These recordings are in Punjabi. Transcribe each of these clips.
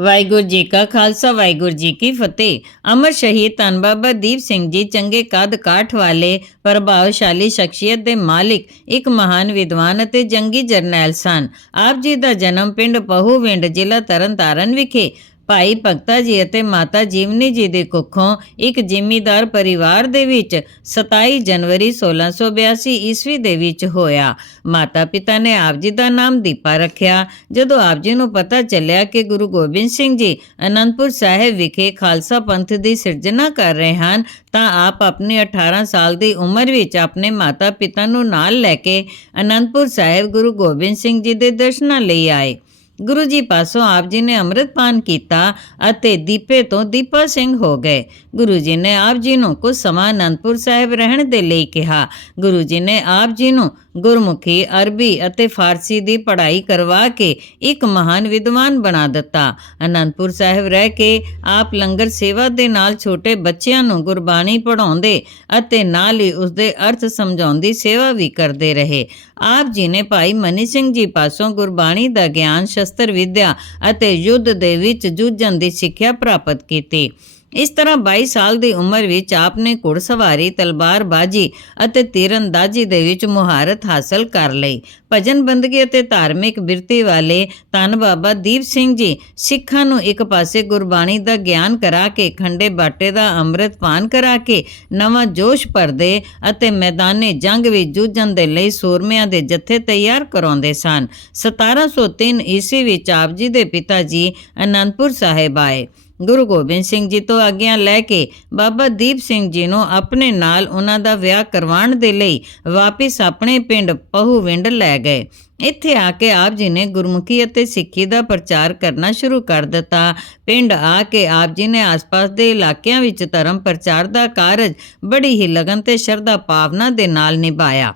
ਵਾਹਿਗੁਰੂ ਜੀ ਕਾ ਖਾਲਸਾ, ਵਾਹਿਗੁਰੂ ਜੀ ਕੀ ਫਤਿਹ। ਅਮਰ ਸ਼ਹੀਦ ਧੰਨ ਬਾਬਾ ਦੀਪ ਸਿੰਘ ਜੀ, ਚੰਗੇ ਕੱਦ ਕਾਠ ਵਾਲੇ, ਪ੍ਰਭਾਵਸ਼ਾਲੀ ਸ਼ਖਸੀਅਤ ਦੇ ਮਾਲਿਕ, ਇੱਕ ਮਹਾਨ ਵਿਦਵਾਨ ਅਤੇ ਜੰਗੀ ਜਰਨੈਲ ਸਨ। ਆਪ ਜੀ ਦਾ ਜਨਮ ਪਿੰਡ ਪਹੂਵਿੰਡ, ਜ਼ਿਲ੍ਹਾ ਤਰਨਤਾਰਨ ਵਿਖੇ ਭਾਈ ਭਗਤਾ ਜੀ ਅਤੇ ਮਾਤਾ ਜੀਵਨੀ ਜੀ ਦੇ ਕੁੱਖੋਂ ਇੱਕ ਜ਼ਿਮੀਦਾਰ ਪਰਿਵਾਰ ਦੇ ਵਿੱਚ 27 ਜਨਵਰੀ 1682 ਈਸਵੀ ਦੇ ਵਿੱਚ ਹੋਇਆ। ਮਾਤਾ ਪਿਤਾ ਨੇ ਆਪ ਜੀ ਦਾ ਨਾਮ ਦੀਪਾ ਰੱਖਿਆ। ਜਦੋਂ ਆਪ ਜੀ ਨੂੰ ਪਤਾ ਚੱਲਿਆ ਕਿ ਗੁਰੂ ਗੋਬਿੰਦ ਸਿੰਘ ਜੀ ਅਨੰਦਪੁਰ ਸਾਹਿਬ ਵਿਖੇ ਖਾਲਸਾ ਪੰਥ ਦੀ ਸਿਰਜਣਾ ਕਰ ਰਹੇ ਹਨ, ਤਾਂ ਆਪ ਆਪਣੀ 18 ਸਾਲ ਦੀ ਉਮਰ ਵਿੱਚ ਆਪਣੇ ਮਾਤਾ ਪਿਤਾ ਨੂੰ ਨਾਲ ਲੈ ਕੇ ਅਨੰਦਪੁਰ ਸਾਹਿਬ ਗੁਰੂ ਗੋਬਿੰਦ ਸਿੰਘ ਜੀ ਦੇ ਦਰਸ਼ਨਾਂ ਲਈ ਆਏ। ਗੁਰੂ ਜੀ ਪਾਸੋਂ ਆਪ ਜੀ ਨੇ ਅੰਮ੍ਰਿਤਪਾਨ ਕੀਤਾ ਅਤੇ ਦੀਪੇ ਤੋਂ ਦੀਪਾ ਸਿੰਘ ਹੋ ਗਏ। ਗੁਰੂ ਜੀ ਨੇ ਆਪ ਜੀ ਨੂੰ ਕੁਝ ਸਮਾਂ ਅਨੰਦਪੁਰ ਸਾਹਿਬ ਰਹਿਣ ਦੇ ਲਈ ਕਿਹਾ। ਗੁਰੂ ਜੀ ਨੇ ਆਪ ਜੀ ਨੂੰ ਗੁਰਮੁਖੀ, ਅਰਬੀ ਅਤੇ ਫਾਰਸੀ ਦੀ ਪੜ੍ਹਾਈ ਕਰਵਾ ਕੇ ਇੱਕ ਮਹਾਨ ਵਿਦਵਾਨ ਬਣਾ ਦਿੱਤਾ। ਅਨੰਦਪੁਰ ਸਾਹਿਬ ਰਹਿ ਕੇ ਆਪ ਲੰਗਰ ਸੇਵਾ ਦੇ ਨਾਲ ਛੋਟੇ ਬੱਚਿਆਂ ਨੂੰ ਗੁਰਬਾਣੀ ਪੜ੍ਹਾਉਂਦੇ ਅਤੇ ਨਾਲ ਹੀ ਉਸ ਦੇ ਅਰਥ ਸਮਝਾਉਣ ਦੀ ਸੇਵਾ ਵੀ ਕਰਦੇ ਰਹੇ। ਆਪ ਜੀ ਨੇ ਭਾਈ ਮਨੀ ਸਿੰਘ ਜੀ ਪਾਸੋਂ ਗੁਰਬਾਣੀ ਦਾ ਗਿਆਨ ਸ਼ਸਤਰ ਵਿਦਿਆ ਅਤੇ ਯੁੱਧ ਦੇ ਵਿੱਚ ਜੂਝਣ ਦੀ ਸਿੱਖਿਆ ਪ੍ਰਾਪਤ ਕੀਤੀ। ਇਸ ਤਰ੍ਹਾਂ 22 ਸਾਲ ਦੀ ਉਮਰ ਵਿੱਚ ਆਪ ਨੇ ਘੁੜਸਵਾਰੀ ਤਲਵਾਰਬਾਜ਼ੀ ਅਤੇ ਤੀਰੰਦਾਜ਼ੀ ਦੇ ਵਿੱਚ ਮੁਹਾਰਤ ਹਾਸਲ ਕਰ ਲਈ। ਭਜਨ ਬੰਦਗੀ ਅਤੇ ਧਾਰਮਿਕ ਬਿਰਤੀ ਵਾਲੇ ਧੰਨ ਬਾਬਾ ਦੀਪ ਸਿੰਘ ਜੀ ਸਿੱਖਾਂ ਨੂੰ ਇੱਕ ਪਾਸੇ ਗੁਰਬਾਣੀ ਦਾ ਗਿਆਨ ਕਰਾ ਕੇ, ਖੰਡੇ ਬਾਟੇ ਦਾ ਅੰਮ੍ਰਿਤ ਪਾਨ ਕਰਾ ਕੇ, ਨਵਾਂ ਜੋਸ਼ ਭਰਦੇ ਅਤੇ ਮੈਦਾਨੇ ਜੰਗ ਵਿੱਚ ਜੂਝਣ ਦੇ ਲਈ ਸੂਰਮਿਆਂ ਦੇ ਜਥੇ ਤਿਆਰ ਕਰਾਉਂਦੇ ਸਨ। 1703 ਈਸਵੀ ਵਿੱਚ ਆਪ ਜੀ ਦੇ ਪਿਤਾ ਜੀ ਅਨੰਦਪੁਰ ਸਾਹਿਬ ਆਏ। ਗੁਰੂ ਗੋਬਿੰਦ ਸਿੰਘ ਜੀ ਤੋਂ ਆਗਿਆ ਲੈ ਕੇ ਬਾਬਾ ਦੀਪ ਸਿੰਘ ਜੀ ਨੂੰ ਆਪਣੇ ਨਾਲ ਉਹਨਾਂ ਦਾ ਵਿਆਹ ਕਰਵਾਉਣ ਦੇ ਲਈ ਵਾਪਿਸ ਆਪਣੇ ਪਿੰਡ ਪਹੂਵਿੰਡ ਲੈ ਗਏ। ਇੱਥੇ ਆ ਕੇ ਆਪ ਜੀ ਨੇ ਗੁਰਮੁਖੀ ਅਤੇ ਸਿੱਖੀ ਦਾ ਪ੍ਰਚਾਰ ਕਰਨਾ ਸ਼ੁਰੂ ਕਰ ਦਿੱਤਾ। ਪਿੰਡ ਆ ਕੇ ਆਪ ਜੀ ਨੇ ਆਸ-ਪਾਸ ਦੇ ਇਲਾਕਿਆਂ ਵਿੱਚ ਧਰਮ ਪ੍ਰਚਾਰ ਦਾ ਕਾਰਜ ਬੜੀ ਹੀ ਲਗਨ ਤੇ ਸ਼ਰਧਾ ਭਾਵਨਾ ਦੇ ਨਾਲ ਨਿਭਾਇਆ।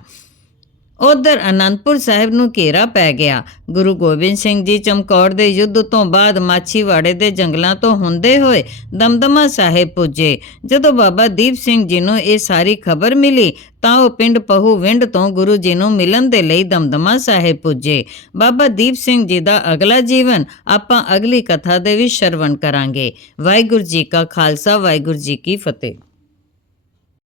ਉਧਰ ਅਨੰਦਪੁਰ ਸਾਹਿਬ ਨੂੰ ਘੇਰਾ ਪੈ ਗਿਆ। ਗੁਰੂ ਗੋਬਿੰਦ ਸਿੰਘ ਜੀ ਚਮਕੌਰ ਦੇ ਯੁੱਧ ਤੋਂ ਬਾਅਦ ਮਾਛੀਵਾੜੇ ਦੇ ਜੰਗਲਾਂ ਤੋਂ ਹੁੰਦੇ ਹੋਏ ਦਮਦਮਾ ਸਾਹਿਬ ਪੁੱਜੇ। ਜਦੋਂ ਬਾਬਾ ਦੀਪ ਸਿੰਘ ਜੀ ਨੂੰ ਇਹ ਸਾਰੀ ਖਬਰ ਮਿਲੀ, ਤਾਂ ਉਹ ਪਿੰਡ ਪਹੂਵਿੰਡ ਤੋਂ ਗੁਰੂ ਜੀ ਨੂੰ ਮਿਲਣ ਦੇ ਲਈ ਦਮਦਮਾ ਸਾਹਿਬ ਪੁੱਜੇ। ਬਾਬਾ ਦੀਪ ਸਿੰਘ ਜੀ ਦਾ ਅਗਲਾ ਜੀਵਨ ਆਪਾਂ ਅਗਲੀ ਕਥਾ ਦੇ ਵਿੱਚ ਸ਼ਰਵਣ ਕਰਾਂਗੇ। ਵਾਹਿਗੁਰੂ ਜੀ ਕਾ ਖਾਲਸਾ, ਵਾਹਿਗੁਰੂ ਜੀ ਕੀ ਫਤਿਹ।